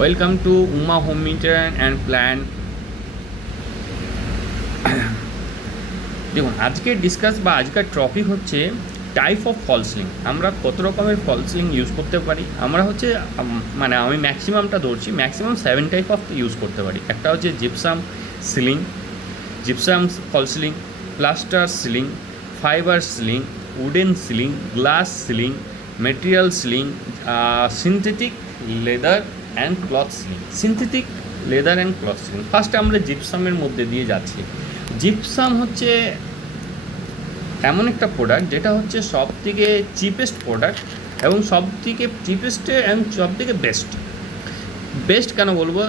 Welcome to Uma home maintenance and plan. দেখুন, আজকের discuss বা আজকের টপিক হচ্ছে টাইপ অফ ফল সিলিং। আমরা কত রকমের ফল সিলিং ইউজ করতে পারি। আমরা হচ্ছে মানে আমি ম্যাক্সিমামটা ধরছি, ম্যাক্সিমাম 7 টাইপ অফ ইউজ করতে পারি। একটা হচ্ছে gypsum ceiling, gypsum fall ceiling, plaster ceiling, fibre ceiling, wooden ceiling, glass ceiling, material ceiling, synthetic leather and cloth ceiling. Synthetic leather and cloth ceiling ফার্স্টে আমরা জিপসামের মধ্যে দিয়ে যাচ্ছি। জিপসাম হচ্ছে এমন একটা প্রোডাক্ট যেটা হচ্ছে সব থেকে চিপেস্ট প্রোডাক্ট এবং সব থেকে চিপেস্টে অ্যান্ড সব থেকে বেস্ট কেন বলবো,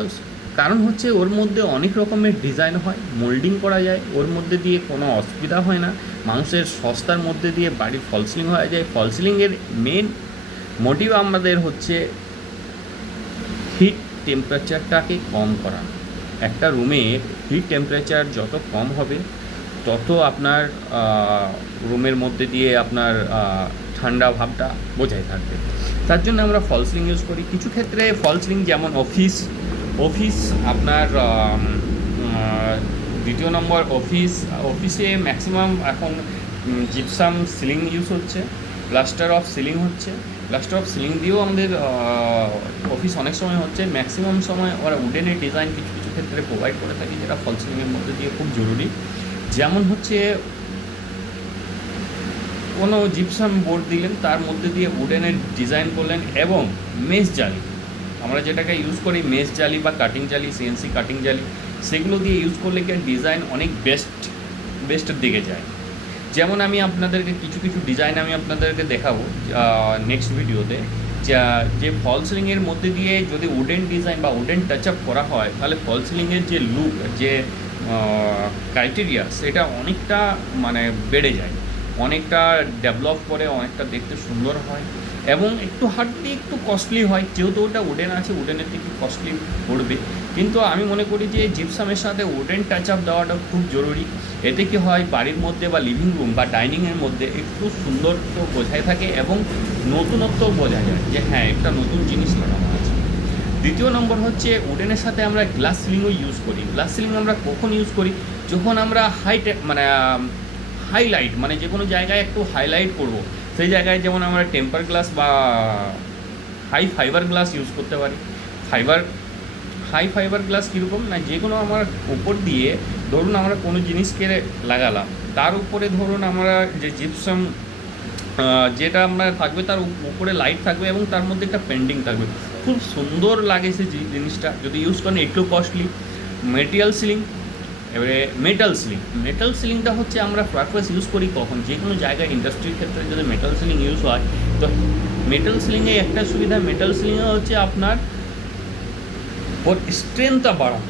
কারণ হচ্ছে ওর মধ্যে অনেক রকমের ডিজাইন হয়, মোল্ডিং করা যায়, ওর মধ্যে দিয়ে কোনো অসুবিধা হয় না, মানুষের সস্তার মধ্যে দিয়ে বাড়ির ফল সিলিং হয়ে যায়। ফল সিলিংয়ের মেন মোটিভ আমাদের হচ্ছে হিট টেম্পারেচারটাকে কম করা। একটা রুমে হিট টেম্পারেচার যত কম হবে তত আপনার রুমের মধ্যে দিয়ে আপনার ঠান্ডা ভাবটা বোঝাই থাকবে। তার জন্য আমরা ফল সিলিং ইউজ করি। কিছু ক্ষেত্রে ফল সিলিং যেমন অফিস আপনার দ্বিতীয় নম্বর অফিসে ম্যাক্সিমাম এখন জিপসাম সিলিং ইউজ হচ্ছে, প্লাস্টার অফ সিলিং হচ্ছে। প্লাস্টার অফ সিলিং দিয়েও আমাদের অফিস অনেক সময় হচ্ছে, ম্যাক্সিমাম সময় ওরা উডেনের ডিজাইন কিছু কিছু ক্ষেত্রে প্রোভাইড করে থাকি, যেটা ফল সিলিংয়ের মধ্যে দিয়ে খুব জরুরি। যেমন হচ্ছে কোনো জিপসাম বোর্ড দিলেন, তার মধ্যে দিয়ে উডেনের ডিজাইন করলেন এবং মেশ জালি, আমরা যেটাকে ইউজ করি মেশ জালি বা কাটিং জালি, সিএনসি কাটিং জালি, সেগুলো দিয়ে ইউজ করলে কি ডিজাইন অনেক বেস্টের দিকে যায়। যেমন আমি আপনাদেরকে কিছু ডিজাইন আমি আপনাদেরকে দেখাবো নেক্সট ভিডিওতে, যে ফল সিলিংয়ের মধ্যে দিয়ে যদি উডেন ডিজাইন বা উডেন টাচ আপ করা হয়, তাহলে ফল সিলিংয়ের যে লুক, যে ক্রাইটেরিয়া, সেটা অনেকটা মানে বেড়ে যায়, অনেকটা ডেভেলপ করে, অনেকটা দেখতে সুন্দর হয় এবং একটু হার্ডলি একটু কস্টলি হয়। যেহেতু ওটা উডেন আছে, উডেনের থেকে কস্টলি পড়বে, কিন্তু আমি মনে করি যে জিপসামের সাথে উডেন টাচ আপ দেওয়াটা খুব জরুরি। এতে কি হয়, বাড়ির মধ্যে বা লিভিং রুম বা ডাইনিংয়ের মধ্যে একটু সুন্দরত্ব বোঝাই থাকে এবং নতুনত্ব বোঝা যায় যে হ্যাঁ একটা নতুন জিনিস লাগানো আছে। দ্বিতীয় নম্বর হচ্ছে উডেনের সাথে আমরা গ্লাস সিলিংও ইউজ করি। গ্লাস সিলিং আমরা কখন ইউজ করি, যখন আমরা হাইলাইট মানে যে কোনো জায়গায় একটু হাইলাইট করব, সেই জায়গায় যেমন আমরা টেম্পার গ্লাস বা হাই ফাইবার গ্লাস ইউজ করতে পারি। হাই ফাইবার গ্লাস কীরকম না, যে কোনো আমার উপর দিয়ে ধরুন আমরা কোনো জিনিসকে লাগালাম, তার উপরে ধরুন আমরা যে জিপসাম যেটা আমরা থাকবে তার উপরে লাইট থাকবে এবং তার মধ্যে একটা পেন্ডিং থাকবে, খুব সুন্দর লাগে সেই জিনিসটা যদি ইউজ করেন। একটু কস্টলি। মেটেরিয়াল সিলিং, এবারে মেটাল সিলিংটা হচ্ছে আমরা পারপাস ইউজ করি কখন, যে কোনো জায়গায় ইন্ডাস্ট্রির ক্ষেত্রে যদি মেটাল সিলিং ইউজ হয়, তো মেটাল সিলিংয়ে একটা সুবিধা, মেটাল সিলিংয়ে হচ্ছে আপনার ওর স্ট্রেংথটা বাড়ানো,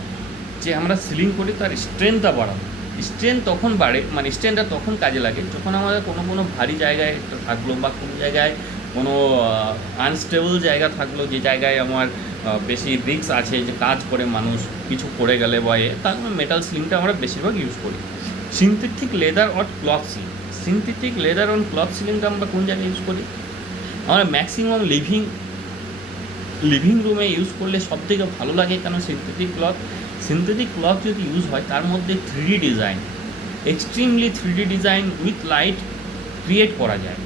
যে আমরা সিলিং করি তার স্ট্রেংথটা বাড়ানো। স্ট্রেংথ তখন বাড়ে, মানে স্ট্রেংথটা তখন কাজে লাগে যখন আমাদের কোনো ভারী জায়গায় থাকলো বা কোনো জায়গায় কোনো আনস্টেবল জায়গা থাকলো, যে জায়গায় আমার বেশি রিস্ক আছে, যে কাজ করে মানুষ কিছু পড়ে গেলে বা তার মেটাল সিলিংটা আমরা বেশিরভাগ ইউজ করি। Synthetic leather or cloth ceiling, synthetic leather on cloth সিলিংটা আমরা কোন জায়গায় ইউজ করি, আমরা ম্যাক্সিমাম লিভিং রুমে ইউজ করলে সবথেকে ভালো লাগে। কেন, সিনথেটিক ক্লথ যদি ইউজ হয় তার মধ্যে 3D design, extremely 3D design with light create করা যায়।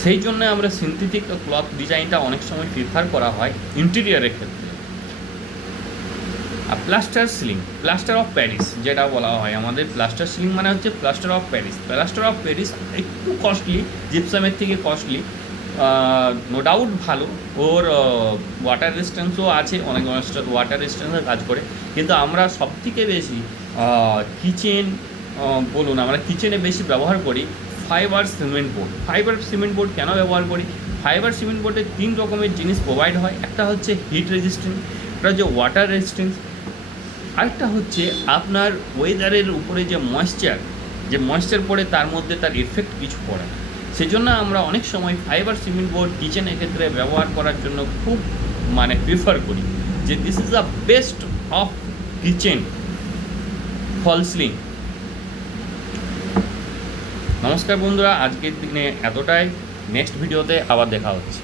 সেই জন্য আমরা সিনথেটিক ক্লথ ডিজাইনটা অনেক সময় প্রিফার করা হয় ইন্টেরিয়ারের ক্ষেত্রে। আর প্লাস্টার অফ প্যারিস যেটা বলা হয়, আমাদের প্লাস্টার সিলিং মানে হচ্ছে প্লাস্টার অফ প্যারিস একটু কস্টলি, জিপসামের থেকে কস্টলি, নো ডাউট ভালো, ওর ওয়াটার রেজিস্ট্যান্সও আছে, অনেক ওয়াটার রেজিস্ট্যান্সের কাজ করে। কিন্তু আমরা সবথেকে বেশি বলুন আমরা কিচেনে বেশি ব্যবহার করি ফাইবার সিমেন্ট বোর্ড কেন ব্যবহার করি, ফাইবার সিমেন্ট বোর্ডে 3 রকমের জিনিস প্রোভাইড হয়। একটা হচ্ছে হিট রেজিস্ট্যান্স, একটা হচ্ছে ওয়াটার রেজিস্ট্যান্স, আরেকটা হচ্ছে আপনার ওয়েদারের উপরে যে ময়েশ্চার পড়ে তার মধ্যে তার এফেক্ট কিছু পড়ে না। সেজন্য আমরা অনেক সময় ফাইবার সিমেন্ট বোর্ড কিচেনের ক্ষেত্রে ব্যবহার করার জন্য খুব প্রিফার করি, যে this is the best of kitchen fall ceiling. নমস্কার বন্ধুরা, আজকের দিনে এতটাই। নেক্সট ভিডিওতে আবার দেখা হচ্ছে।